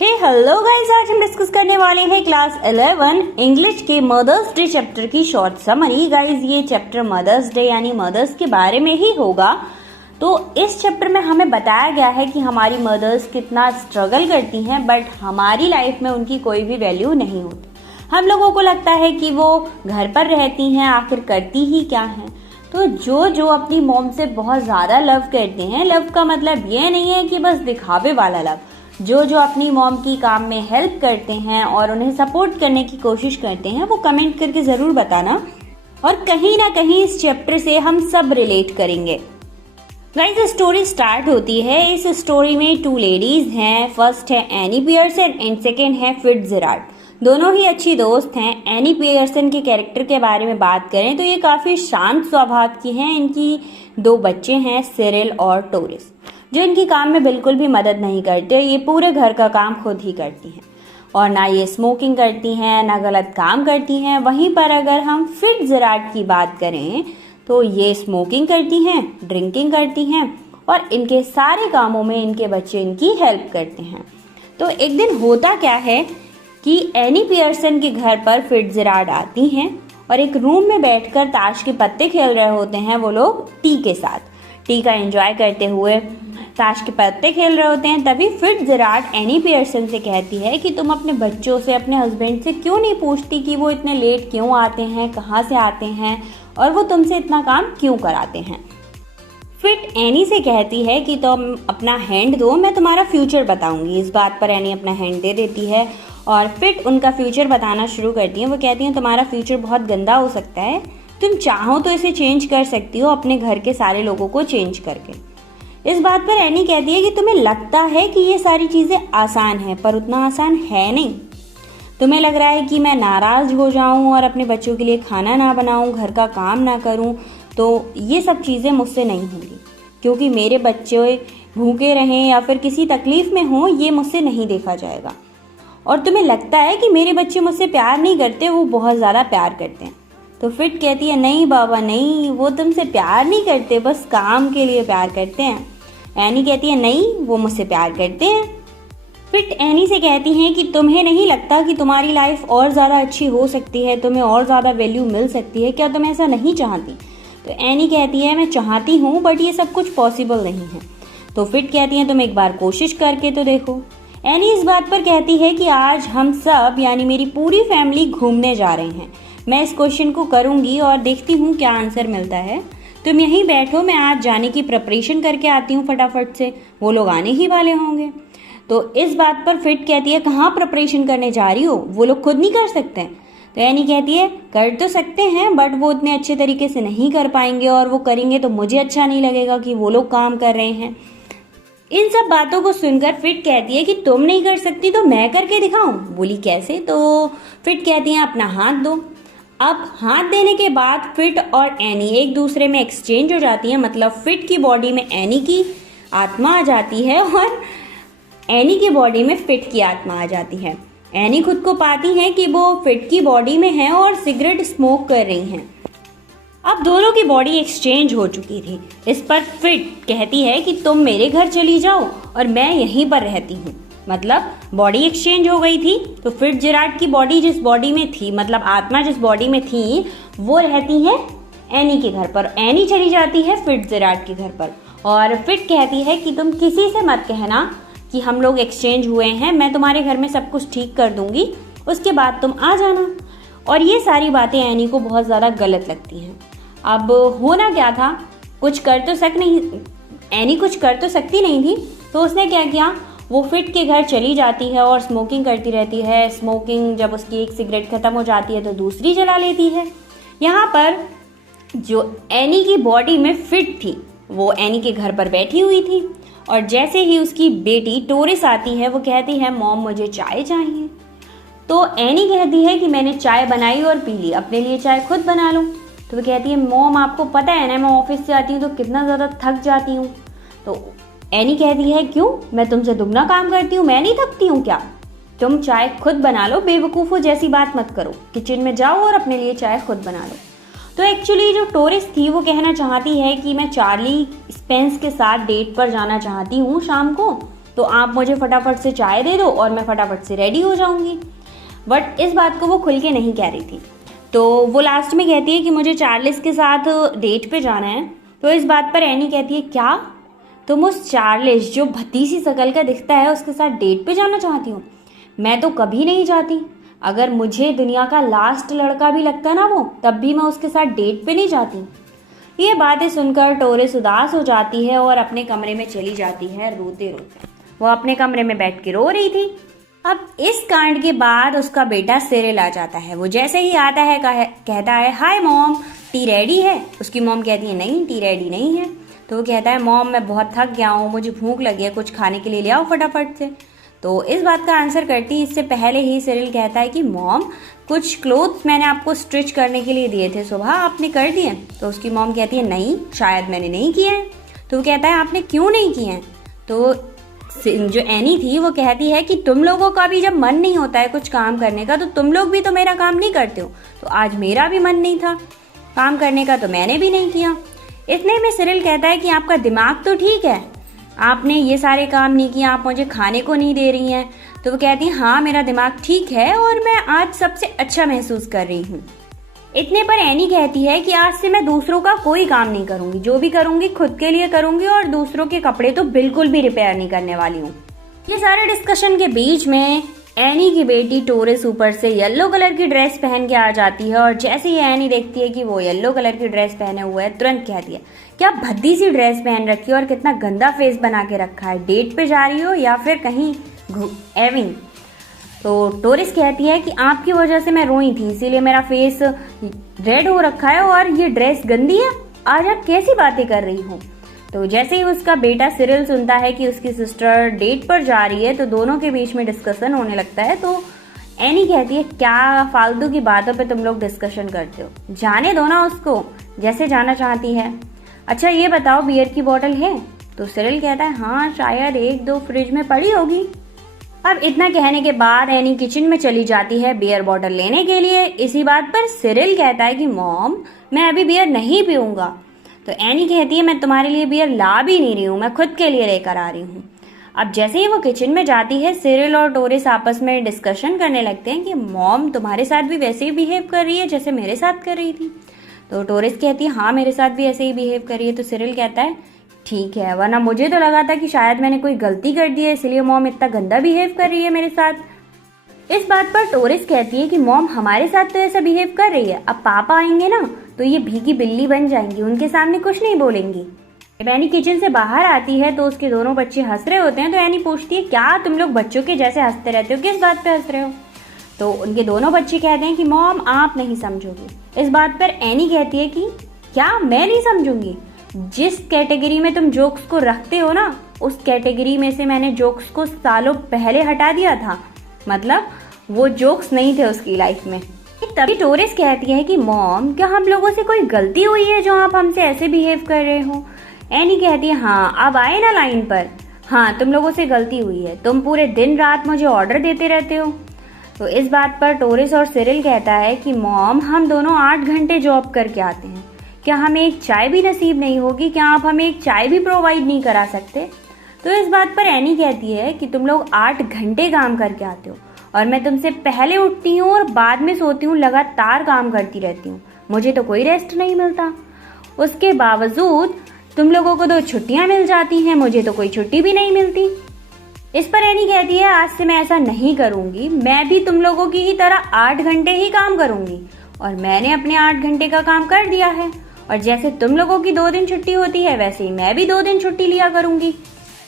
Hello guys, आज हम discuss करने वाले हैं क्लास 11 इंग्लिश के मदर्स डे चैप्टर की शॉर्ट समरी। गाइस, ये चैप्टर मदर्स डे यानी मदर्स के बारे में ही होगा। तो इस चैप्टर में हमें बताया गया है कि हमारी मदर्स कितना स्ट्रगल करती हैं, बट हमारी लाइफ में उनकी कोई भी वैल्यू नहीं होती। हम लोगों को लगता है कि वो घर पर रहती हैं, आखिर करती ही क्या हैं। तो जो अपनी मॉम से बहुत ज़्यादा लव करते हैं, लव का मतलब ये नहीं है कि बस दिखावे वाला लव, जो अपनी मॉम की काम में हेल्प करते हैं और उन्हें सपोर्ट करने की कोशिश करते हैं, वो कमेंट करके ज़रूर बताना। और कहीं ना कहीं इस चैप्टर से हम सब रिलेट करेंगे। गाइस, स्टोरी स्टार्ट होती है। इस स्टोरी में 2 लेडीज हैं। फर्स्ट है एनी पियर्सन एंड सेकेंड है फिट्जजेराल्ड। दोनों ही अच्छी दोस्त हैं। एनी पियर्सन के कैरेक्टर के बारे में बात करें तो ये काफ़ी शांत स्वभाव की हैं। इनकी 2 बच्चे हैं, सिरिल और टोरिस, जो इनकी काम में बिल्कुल भी मदद नहीं करते। ये पूरे घर का काम खुद ही करती हैं और ना ये स्मोकिंग करती हैं, ना गलत काम करती हैं। वहीं पर अगर हम फिट्जजेराल्ड की बात करें तो ये स्मोकिंग करती हैं, ड्रिंकिंग करती हैं और इनके सारे कामों में इनके बच्चे इनकी हेल्प करते हैं। तो एक दिन होता क्या है कि एनी पियर्सन के घर पर फिट्जजेराल्ड आती हैं और एक रूम में बैठकर ताश के पत्ते खेल रहे होते हैं वो लोग टी के साथ। टी का एंजॉय करते हुए ताश के पत्ते खेल रहे होते हैं। तभी फिट्जजेराल्ड एनी पियर्सन से कहती है कि तुम अपने बच्चों से, अपने हस्बैंड से क्यों नहीं पूछती कि वो इतने लेट क्यों आते हैं, कहाँ से आते हैं और वो तुमसे इतना काम क्यों कराते हैं। फिट एनी से कहती है कि तुम अपना हैंड दो, मैं तुम्हारा फ्यूचर बताऊंगी। इस बात पर एनी अपना हैंड दे देती है और फिट उनका फ्यूचर बताना शुरू करती है। वो कहती हैं तुम्हारा फ्यूचर बहुत गंदा हो सकता है, तुम चाहो तो इसे चेंज कर सकती हो अपने घर के सारे लोगों को चेंज करके। इस बात पर एनी कहती है कि तुम्हें लगता है कि ये सारी चीज़ें आसान है, पर उतना आसान है नहीं। तुम्हें लग रहा है कि मैं नाराज़ हो जाऊं और अपने बच्चों के लिए खाना ना बनाऊं, घर का काम ना करूं, तो ये सब चीज़ें मुझसे नहीं होंगी, क्योंकि मेरे बच्चे भूखे रहें या फिर किसी तकलीफ़ में हों, ये मुझसे नहीं देखा जाएगा। और तुम्हें लगता है कि मेरे बच्चे मुझसे प्यार नहीं करते, वो बहुत ज़्यादा प्यार करते हैं। तो फिट कहती है नहीं बाबा नहीं, वो तुमसे प्यार नहीं करते, बस काम के लिए प्यार करते हैं। एनी कहती है नहीं, वो मुझसे प्यार करते हैं। फिट एनी से कहती हैं कि तुम्हें नहीं लगता कि तुम्हारी लाइफ और ज़्यादा अच्छी हो सकती है, तुम्हें और ज़्यादा वैल्यू मिल सकती है, क्या तुम ऐसा नहीं चाहती। तो एनी कहती है मैं चाहती हूँ, बट ये सब कुछ पॉसिबल नहीं है। तो फिट कहती हैं तुम एक बार कोशिश करके तो देखो। एनी इस बात पर कहती है कि आज हम सब यानी मेरी पूरी फैमिली घूमने जा रहे हैं। मैं इस क्वेश्चन को करूँगी और देखती हूँ क्या आंसर मिलता है। तुम यहीं बैठो, मैं आज जाने की प्रिपरेशन करके आती हूँ फटाफट से, वो लोग आने ही वाले होंगे। तो इस बात पर फिट कहती है कहाँ प्रिपरेशन करने जा रही हो, वो लोग खुद नहीं कर सकते हैं। तो एनी कहती है कर तो सकते हैं, बट वो इतने अच्छे तरीके से नहीं कर पाएंगे और वो करेंगे तो मुझे अच्छा नहीं लगेगा कि वो लोग काम कर रहे हैं। इन सब बातों को सुनकर फिट कहती है कि तुम नहीं कर सकती तो मैं करके दिखाऊं। बोली कैसे? तो फिट कहती है अपना हाथ दो। अब हाथ देने के बाद फिट और एनी एक दूसरे में एक्सचेंज हो जाती है, मतलब फिट की बॉडी में एनी की आत्मा आ जाती है और एनी की बॉडी में फिट की आत्मा आ जाती है। एनी खुद को पाती है कि वो फिट की बॉडी में है और सिगरेट स्मोक कर रही हैं। अब दोनों की बॉडी एक्सचेंज हो चुकी थी। इस पर फिट कहती है कि तुम मेरे घर चली जाओ और मैं यहीं पर रहती हूँ। मतलब बॉडी एक्सचेंज हो गई थी। तो फिट्जजेराल्ड की बॉडी जिस बॉडी में थी, मतलब आत्मा जिस बॉडी में थी, वो रहती है एनी के घर पर। एनी चली जाती है फिट्जजेराल्ड के घर पर और फिट कहती है कि तुम किसी से मत कहना कि हम लोग एक्सचेंज हुए हैं, मैं तुम्हारे घर में सब कुछ ठीक कर दूंगी, उसके बाद तुम आ जाना। और ये सारी बातें एनी को बहुत ज़्यादा गलत लगती हैं। अब होना क्या था, एनी कुछ कर तो सकती नहीं थी। तो उसने क्या किया, वो फिट के घर चली जाती है और स्मोकिंग करती रहती है। स्मोकिंग जब उसकी एक सिगरेट ख़त्म हो जाती है तो दूसरी जला लेती है। यहाँ पर जो एनी की बॉडी में फिट थी वो एनी के घर पर बैठी हुई थी और जैसे ही उसकी बेटी टोरिस आती है वो कहती है मॉम मुझे चाय चाहिए। तो एनी कहती है कि मैंने चाय बनाई और पी ली, अपने लिए चाय खुद बना लो। तो वो कहती है मॉम आपको पता है ना मैं ऑफिस से आती हूँ तो कितना ज़्यादा थक जाती हूँ। तो एनी कहती है क्यों, मैं तुमसे दुगना काम करती हूँ, मैं नहीं थकती हूँ क्या, तुम चाय खुद बना लो, बेवकूफ़ों जैसी बात मत करो, किचन में जाओ और अपने लिए चाय खुद बना लो। तो एक्चुअली जो टोरिस थी वो कहना चाहती है कि मैं चार्ली स्पेंस के साथ डेट पर जाना चाहती हूँ शाम को, तो तो आप मुझे फटाफट से चाय दे दो और मैं फटाफट से रेडी हो जाऊंगी। बट इस बात को वो खुल के नहीं कह रही थी। तो वो लास्ट में कहती है कि मुझे चार्ल्स के साथ डेट पे जाना है। तो इस बात पर एनी कहती है, क्या तुम उस चार्ल्स जो भद्दी सी शकल का दिखता है उसके साथ डेट पे जाना चाहती हो? मैं तो कभी नहीं जाती। अगर मुझे दुनिया का लास्ट लड़का भी लगता ना वो, तब भी मैं उसके साथ डेट पे नहीं जाती। ये बातें सुनकर टोरिस उदास हो जाती है और अपने कमरे में चली जाती है रोते रोते। वो अपने कमरे में बैठ के रो रही थी। अब इस कांड के बाद उसका बेटा सिरिल आ जाता है। वो जैसे ही आता है कहता है, हाय मॉम, टी रेडी है? उसकी मॉम कहती है, नहीं टी रेडी नहीं है। तो वो कहता है, मॉम मैं बहुत थक गया हूँ, मुझे भूख लगी है, कुछ खाने के लिए ले आओ फटाफट से। तो इस बात का आंसर करती इससे पहले ही सिरिल कहता है कि मॉम कुछ क्लोथ्स मैंने आपको स्टिच करने के लिए दिए थे सुबह, आपने कर दिए? तो उसकी मॉम कहती है, नहीं शायद मैंने नहीं किए हैं। तो वो कहता है, आपने क्यों नहीं किए हैं? तो जो एनी थी वो कहती है कि तुम लोगों का भी जब मन नहीं होता है कुछ काम करने का तो तुम लोग भी तो मेरा काम नहीं करते हो। तो आज मेरा भी मन नहीं था काम करने का तो मैंने भी नहीं किया। इतने में सिरिल कहता है कि आपका दिमाग तो ठीक है, आपने ये सारे काम नहीं किए, आप मुझे खाने को नहीं दे रही हैं। तो वो कहती है, हाँ मेरा दिमाग ठीक है और मैं आज सबसे अच्छा महसूस कर रही हूँ। इतने पर एनी कहती है कि आज से मैं दूसरों का कोई काम नहीं करूंगी, जो भी करूंगी खुद के लिए करूंगी और दूसरों के कपड़े तो बिल्कुल भी रिपेयर नहीं करने वाली हूँ। ये सारे डिस्कशन के बीच में एनी की बेटी टोरिस ऊपर से येलो कलर की ड्रेस पहन के आ जाती है और जैसे ही एनी देखती है कि वो येलो कलर की ड्रेस पहने हुए है, तुरंत कहती है, क्या भद्दी सी ड्रेस पहन रखी है और कितना गंदा फेस बना के रखा है, डेट पे जा रही हो या फिर कहीं एविंग? तो टोरिस कहती है कि आपकी वजह से मैं रोई थी, इसीलिए मेरा फेस रेड हो रखा है और ये ड्रेस गंदी है, आज आप कैसी बातें कर रही हो? तो जैसे ही उसका बेटा सिरिल सुनता है कि उसकी सिस्टर डेट पर जा रही है तो दोनों के बीच में डिस्कशन होने लगता है। तो एनी कहती है, क्या फालतू की बातों पे तुम लोग डिस्कशन करते हो, जाने दो ना उसको, जैसे जाना चाहती है। अच्छा ये बताओ बियर की बोतल है? तो सिरिल कहता है, हाँ शायद एक दो फ्रिज में पड़ी होगी। अब इतना कहने के बाद एनी किचन में चली जाती है बियर बॉटल लेने के लिए। इसी बात पर सिरिल कहता है कि मॉम मैं अभी बियर नहीं पीऊंगा। तो एनी कहती है, मैं तुम्हारे लिए बियर ला भी नहीं रही हूँ, मैं खुद के लिए लेकर आ रही हूँ। अब जैसे ही वो किचन में जाती है सिरिल और टोरिस आपस में डिस्कशन करने लगते हैं कि मॉम तुम्हारे साथ भी वैसे ही बिहेव कर रही है जैसे मेरे साथ कर रही थी। तो टोरिस कहती है, हाँ मेरे साथ भी ऐसे ही बिहेव कर रही है। तो सिरिल कहता है, ठीक है, वरना मुझे तो लगा था कि शायद मैंने कोई गलती कर दी है इसलिए मॉम इतना गंदा बिहेव कर रही है मेरे साथ। इस बात पर टोरिस कहती है कि मॉम हमारे साथ तो ऐसा बिहेव कर रही है, अब पापा आएंगे ना तो ये भीगी बिल्ली बन जाएंगी, उनके सामने कुछ नहीं बोलेंगी। जब एनी किचन से बाहर आती है तो उसके दोनों बच्चे हंस रहे होते हैं। तो एनी पूछती है, क्या तुम लोग बच्चों के जैसे हंसते रहते हो, किस बात पे हंस रहे हो? तो उनके दोनों बच्चे कहते हैं कि मॉम आप नहीं समझोगी। इस बात पर एनी कहती है कि क्या मैं नहीं समझूंगी? जिस कैटेगरी में तुम जोक्स को रखते हो ना, उस कैटेगरी में से मैंने जोक्स को सालों पहले हटा दिया था, मतलब वो जोक्स नहीं थे उसकी लाइफ में। तभी टोरिस कहती है कि मॉम क्या हम लोगों से कोई गलती हुई है जो आप हमसे ऐसे बिहेव कर रहे हो? एनी कहती है, हाँ अब आए ना लाइन पर, हाँ तुम लोगों से गलती हुई है, तुम पूरे दिन रात मुझे ऑर्डर देते रहते हो। तो इस बात पर टोरिस और सिरिल कहता है कि मॉम हम दोनों 8 घंटे जॉब करके आते हैं, क्या हमें एक चाय भी नसीब नहीं होगी? क्या आप हमें एक चाय भी प्रोवाइड नहीं करा सकते? तो इस बात पर एनी कहती है कि तुम लोग 8 घंटे काम करके आते हो और मैं तुमसे पहले उठती हूँ और बाद में सोती हूँ, लगातार काम करती रहती हूँ, मुझे तो कोई रेस्ट नहीं मिलता। उसके बावजूद तुम लोगों को 2 छुट्टियां मिल जाती हैं, मुझे तो कोई छुट्टी भी नहीं मिलती। इस पर एनी कहती है, आज से मैं ऐसा नहीं करूंगी, मैं भी तुम लोगों की ही तरह 8 घंटे ही काम करूंगी और मैंने अपने 8 घंटे का काम कर दिया है। और जैसे तुम लोगों की 2 दिन छुट्टी होती है वैसे ही मैं भी 2 दिन छुट्टी लिया करूंगी।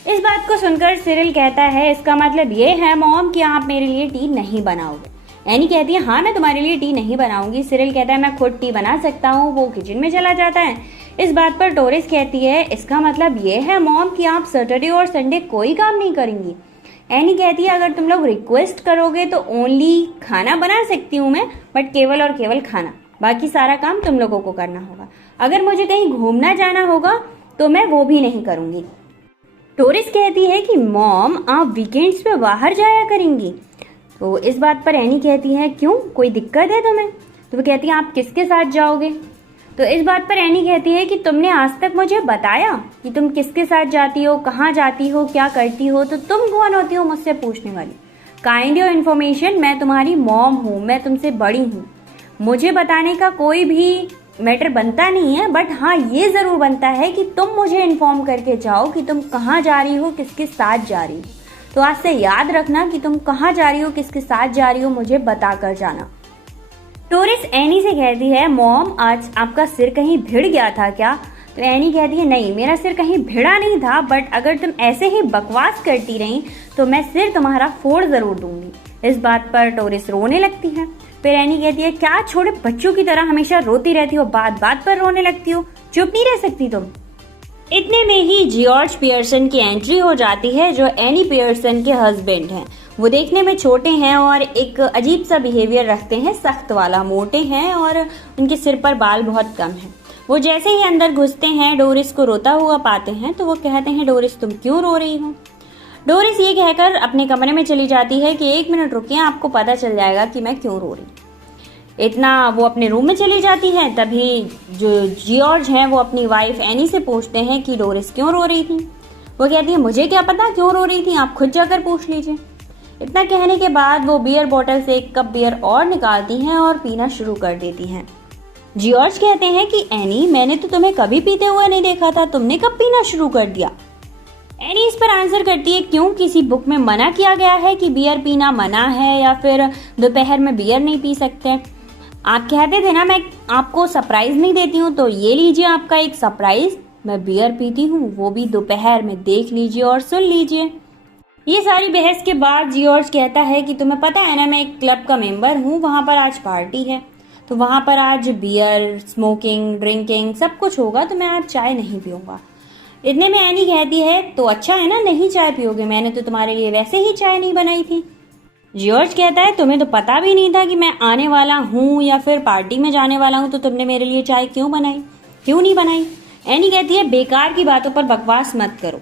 इस बात को सुनकर सिरिल कहता है, इसका मतलब ये है मॉम कि आप मेरे लिए टी नहीं बनाओगे? एनी कहती है, हाँ मैं तुम्हारे लिए टी नहीं बनाऊंगी। सिरिल कहता है, मैं खुद टी बना सकता हूँ। वो किचन में चला जाता है। इस बात पर टोरिस कहती है, इसका मतलब ये है मॉम कि आप सैटरडे और संडे कोई काम नहीं करेंगी? एनी कहती है, अगर तुम लोग रिक्वेस्ट करोगे तो ओनली खाना बना सकती हूँ मैं, बट केवल और केवल खाना, बाकी सारा काम तुम लोगों को करना होगा। अगर मुझे कहीं घूमना जाना होगा तो मैं वो भी नहीं करूंगी। टोरिस कहती है कि मॉम आप वीकेंड्स पे बाहर जाया करेंगी? तो इस बात पर एनी कहती है, क्यों कोई दिक्कत है तुम्हें? तो वो कहती है, आप किसके साथ जाओगे? तो इस बात पर एनी कहती है कि तुमने आज तक मुझे बताया कि तुम किसके साथ जाती हो, कहाँ जाती हो, क्या करती हो, तो तुम कौन होती हो मुझसे पूछने वाली? काइंड योर इन्फॉर्मेशन, मैं तुम्हारी मॉम हूँ, मैं तुमसे बड़ी हूँ, मुझे बताने का कोई भी मैटर बनता नहीं है, बट हाँ ये जरूर बनता है कि तुम मुझे इन्फॉर्म करके जाओ कि तुम कहाँ जा रही हो, किसके साथ जा रही हो। तो आज से याद रखना कि तुम कहाँ जा रही हो, किसके साथ जा रही हो, मुझे बता कर जाना। डोरिस एनी से कहती है, मॉम आज आपका सिर कहीं भिड़ गया था क्या? तो एनी कहती है, नहीं मेरा सिर कहीं भिड़ा नहीं था, बट अगर तुम ऐसे ही बकवास करती रही तो मैं सिर तुम्हारा फोड़ जरूर दूंगी। इस बात पर डोरिस रोने लगती है। फिर एनी कहती है, क्या छोटे बच्चों की तरह हमेशा रोती रहती हो, बात बात पर रोने लगती हो, चुप नहीं रह सकती तुम? इतने में ही जॉर्ज पियर्सन की एंट्री हो जाती है, जो एनी पियर्सन के हस्बैंड हैं। वो देखने में छोटे हैं और एक अजीब सा बिहेवियर रखते हैं, सख्त वाला, मोटे हैं और उनके सिर पर बाल बहुत कम हैं। वो जैसे ही अंदर घुसते हैं डोरिस को रोता हुआ पाते हैं, तो वो कहते हैं, डोरिस तुम क्यों रो रही हो? डोरिस ये कहकर अपने कमरे में चली जाती है कि 1 मिनट रुकिए, आपको पता चल जाएगा कि मैं क्यों रो रही हूँ। इतना वो अपने रूम में चली जाती है, तभी जो जॉर्ज हैं वो अपनी वाइफ एनी से पूछते हैं कि डोरिस क्यों रो रही थी। वो कहती है, मुझे क्या पता क्यों रो रही थी, आप खुद जाकर पूछ लीजिए। इतना कहने के बाद वो बियर बोतल से 1 कप बियर और निकालती हैं और पीना शुरू कर देती हैं। जॉर्ज कहते हैं कि एनी, मैंने तो तुम्हें कभी पीते हुए नहीं देखा था, तुमने कब पीना शुरू कर दिया? एनी इस पर आंसर करती है, क्यों, किसी बुक में मना किया गया है कि बियर पीना मना है, या फिर दोपहर में बियर नहीं पी सकते? आप कहते थे ना मैं आपको सरप्राइज नहीं देती हूँ, तो ये लीजिए आपका एक सरप्राइज, मैं बियर पीती हूँ, वो भी दोपहर में, देख लीजिए और सुन लीजिए। ये सारी बहस के बाद जॉर्ज कहता है कि तुम्हें पता है ना मैं एक क्लब का मेंबर हूँ, वहाँ पर आज पार्टी है, तो वहाँ पर आज बियर, स्मोकिंग, ड्रिंकिंग सब कुछ होगा, तो मैं आज चाय नहीं पीऊंगा। इतने में एनी कहती है, तो अच्छा है ना नहीं चाय पियोगे, मैंने तो तुम्हारे लिए वैसे ही चाय नहीं बनाई थी। जॉर्ज कहता है, तुम्हें तो पता भी नहीं था कि मैं आने वाला हूँ या फिर पार्टी में जाने वाला हूँ, तो तुमने मेरे लिए चाय क्यों बनाई, क्यों नहीं बनाई? एनी कहती है, बेकार की बातों पर बकवास मत करो,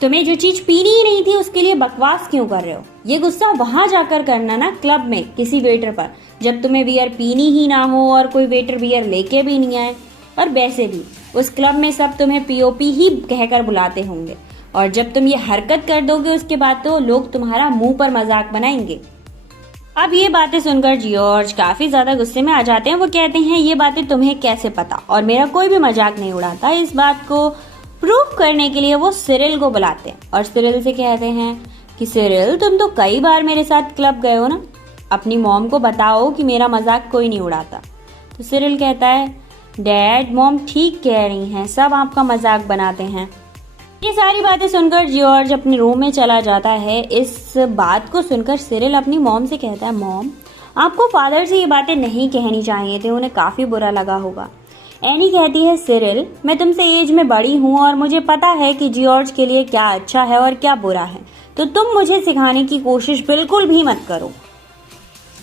तुम्हें जो चीज पीनी ही नहीं थी उसके लिए बकवास क्यों कर रहे हो? ये गुस्सा वहां जाकर करना ना, क्लब में किसी वेटर पर, जब तुम्हें बियर पीनी ही ना हो और कोई वेटर बियर लेके भी नहीं आए। और वैसे भी उस क्लब में सब तुम्हें पीओपी ही कहकर बुलाते होंगे, और जब तुम ये हरकत कर दोगे उसके बाद तो लोग तुम्हारा मुंह पर मजाक बनाएंगे। अब ये बातें सुनकर जॉर्ज काफी ज्यादा गुस्से में आ जाते हैं। वो कहते हैं, ये बातें तुम्हें कैसे पता, और मेरा कोई भी मजाक नहीं उड़ाता। इस बात को प्रूफ करने के लिए वो सिरिल को बुलाते हैं और सिरिल से कहते हैं कि सिरिल, तुम तो कई बार मेरे साथ क्लब गए हो ना, अपनी मॉम को बताओ कि मेरा मजाक कोई नहीं उड़ाता। तो सिरिल कहता है, डैड मॉम ठीक कह रही हैं, सब आपका मजाक बनाते हैं। ये सारी बातें सुनकर जॉर्ज अपने रूम में चला जाता है। इस बात को सुनकर सिरिल अपनी मॉम से कहता है, मॉम आपको फादर से ये बातें नहीं कहनी चाहिए थी, उन्हें काफी बुरा लगा होगा। एनी कहती है, सिरिल मैं तुमसे एज में बड़ी हूँ और मुझे पता है कि जॉर्ज के लिए क्या अच्छा है और क्या बुरा है, तो तुम मुझे सिखाने की कोशिश बिल्कुल भी मत करो।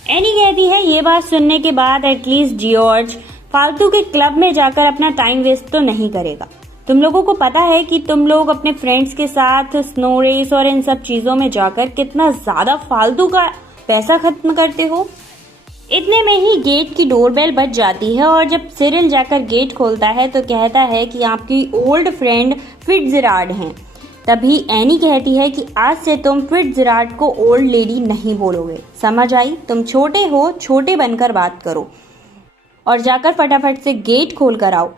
एनी कहती है, ये बात सुनने के बाद एटलीस्ट जॉर्ज फालतू के क्लब में जाकर अपना टाइम वेस्ट तो नहीं करेगा। तुम लोगों को पता है कि तुम लोग अपने फ्रेंड्स के साथ स्नो रेस और इन सब चीजों में जाकर कितना ज्यादा फालतू का पैसा खत्म करते हो। इतने में ही गेट की डोरबेल बज जाती है और जब सिरिल जाकर गेट खोलता है तो कहता है कि आपकी ओल्ड फ्रेंड फिट्जराल्ड हैं। तभी एनी कहती है कि आज से तुम फिट्जराल्ड को ओल्ड लेडी नहीं बोलोगे, समझ आई? तुम छोटे हो, छोटे बनकर बात करो और जाकर फटाफट से गेट खोल कर आओ।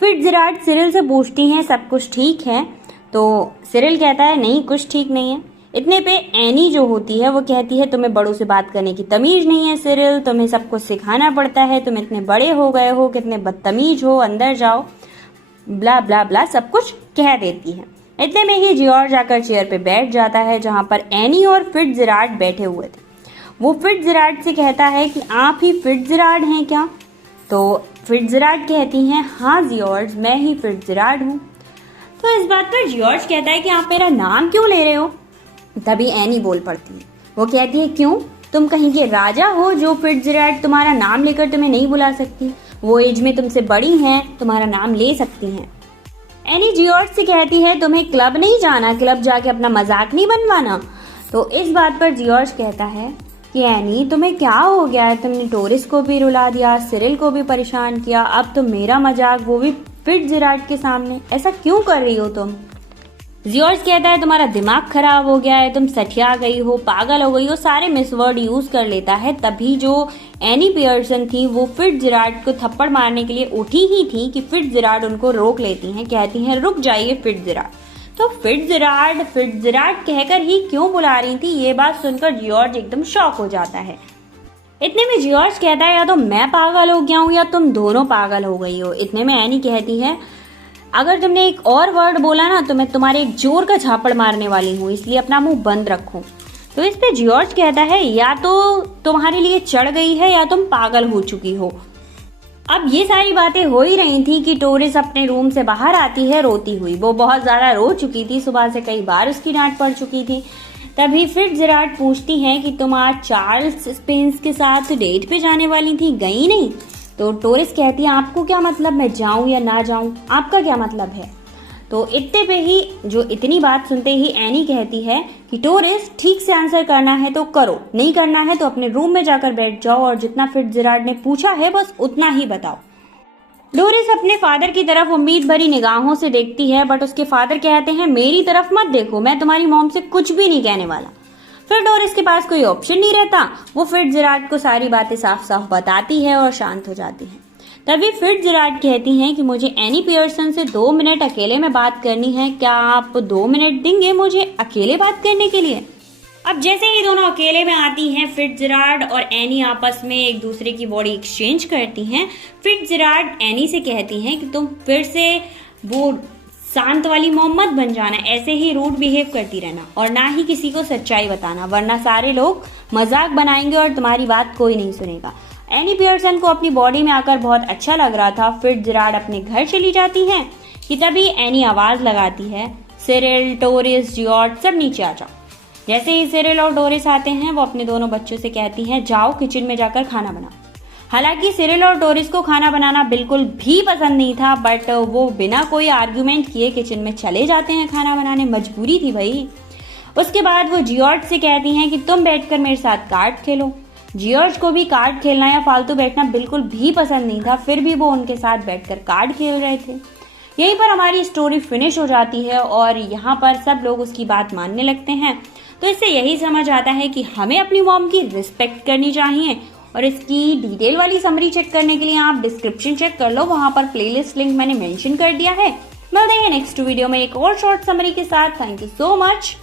फिट्जराल्ड सिरिल से पूछती हैं, सब कुछ ठीक है? तो सिरिल कहता है, नहीं कुछ ठीक नहीं है। इतने पे एनी जो होती है वो कहती है, तुम्हें बड़ों से बात करने की तमीज नहीं है सिरिल, तुम्हें सब कुछ सिखाना पड़ता है, तुम इतने बड़े हो गए हो, कितने बदतमीज हो, अंदर जाओ, ब्ला ब्ला ब्ला सब कुछ कह देती है। इतने में ही जॉर्ज जाकर चेयर पे बैठ जाता है जहां पर एनी और फिट्जराल्ड बैठे हुए थे। वो फिट्जराल्ड से कहता है कि आप ही फिट्जराल्ड हैं क्या? तो फिट्जराल्ड कहती हैं, हाँ जॉर्ज मैं ही फिट्जराल्ड हूँ। तो इस बात पर जॉर्ज कहता है कि आप मेरा नाम क्यों ले रहे हो? तभी एनी बोल पड़ती है। वो कहती है, क्यों, तुम कहीं के राजा हो जो फिट्जराल्ड तुम्हारा नाम लेकर तुम्हें नहीं बुला सकती? वो एज में तुमसे बड़ी हैं, तुम्हारा नाम ले सकती हैं। एनी जॉर्ज से कहती है, तुम्हें क्लब नहीं जाना, क्लब जाके अपना मजाक नहीं बनवाना? तो इस बात पर जॉर्ज कहता है, कि एनी तुम्हें क्या हो गया है, तुमने टोरिस को भी रुला दिया, सिरिल को भी परेशान किया, अब तुम मेरा मजाक वो भी फिट्जजेराल्ड के सामने, ऐसा क्यों कर रही हो तुम। जॉर्ज कहता है तुम्हारा दिमाग खराब हो गया है, तुम सठिया गई हो, पागल हो गई हो, सारे मिसवर्ड यूज कर लेता है। तभी जो एनी पियर्सन थी वो फिट्जजेराल्ड को थप्पड़ मारने के लिए उठी ही थी कि फिट्जजेराल्ड उनको रोक लेती हैं, कहती हैं रुक जाइए फिट्जजेराल्ड। तो फिट्जजेराल्ड कहकर ही क्यों बुला रही थी, ये बात सुनकर जॉर्ज एकदम शॉक हो जाता है। इतने में जॉर्ज कहता है या तो मैं पागल हो गया हूँ या तुम दोनों पागल हो गई हो। इतने में एनी कहती है अगर तुमने एक और वर्ड बोला ना तो मैं तुम्हारे एक जोर का झापड़ मारने वाली हूँ, इसलिए अपना मुंह बंद रखो। तो इस पे जॉर्ज कहता है या तो तुम्हारे लिए चढ़ गई है या तुम पागल हो चुकी हो। अब ये सारी बातें हो ही रही थी कि टोरिस अपने रूम से बाहर आती है रोती हुई। वो बहुत ज्यादा रो चुकी थी, सुबह से कई बार उसकी डांट पड़ चुकी थी। तभी फिट्जजेराल्ड पूछती है कि तुम आज चार्ल्स स्पेंस के साथ डेट पे जाने वाली थी, गई नहीं। तो टोरिस कहती है आपको क्या मतलब मैं जाऊं या ना जाऊं, आपका क्या मतलब है। तो इतने पे ही जो इतनी बात सुनते ही एनी कहती है कि टोरिस ठीक से आंसर करना है तो करो, नहीं करना है तो अपने रूम में जाकर बैठ जाओ और जितना फिट्जजेराल्ड ने पूछा है बस उतना ही बताओ। टोरिस अपने फादर की तरफ उम्मीद भरी निगाहों से देखती है, बट उसके फादर कहते हैं मेरी तरफ मत देखो, मैं तुम्हारी मॉम से कुछ भी नहीं कहने वाला। फिर टोरिस के पास कोई ऑप्शन नहीं रहता, वो फिट्जजेराल्ड को सारी बातें साफ साफ बताती है और शांत हो जाती है। तभी फिट्जजेराल्ड कहती हैं कि मुझे एनी पियर्सन से 2 मिनट अकेले में बात करनी है, क्या आप 2 मिनट देंगे मुझे अकेले बात करने के लिए। अब जैसे ही दोनों अकेले में आती हैं, फिट्जजेराल्ड और एनी आपस में एक दूसरे की बॉडी एक्सचेंज करती हैं। फिट्जजेराल्ड एनी से कहती हैं कि तुम फिर से वो शांत वाली मॉम मत बन जाना, ऐसे ही रूड बिहेव करती रहना और ना ही किसी को सच्चाई बताना, वरना सारे लोग मजाक बनाएंगे और तुम्हारी बात कोई नहीं सुनेगा। एनी पियर्सन को अपनी बॉडी में आकर बहुत अच्छा लग रहा था। फिट्जजेराल्ड अपने घर चली जाती हैं कि तभी एनी आवाज लगाती है सिरिल, टोरिस, जॉर्ज सब नीचे आ जाओ। जैसे ही सिरिल और टोरिस आते हैं वो अपने दोनों बच्चों से कहती हैं जाओ किचन में जाकर खाना बनाओ। हालांकि सिरिल और टोरिस को खाना बनाना बिल्कुल भी पसंद नहीं था, बट वो बिना कोई आर्ग्यूमेंट किए किचन में चले जाते हैं खाना बनाने, मजबूरी थी भाई। उसके बाद वो जॉर्ज से कहती हैं कि तुम बैठकर मेरे साथ कार्ड खेलो। जॉर्ज को भी कार्ड खेलना या फालतू बैठना बिल्कुल भी पसंद नहीं था, फिर भी वो उनके साथ बैठकर कार्ड खेल रहे थे। यहीं पर हमारी स्टोरी फिनिश हो जाती है और यहाँ पर सब लोग उसकी बात मानने लगते हैं। तो इससे यही समझ आता है कि हमें अपनी मॉम की रिस्पेक्ट करनी चाहिए। और इसकी डिटेल वाली समरी चेक करने के लिए आप डिस्क्रिप्शन चेक कर लो, वहां पर प्लेलिस्ट लिंक मैंने मेंशन कर दिया है। मिलते हैं नेक्स्ट वीडियो में एक और शॉर्ट समरी के साथ। Thank you so much.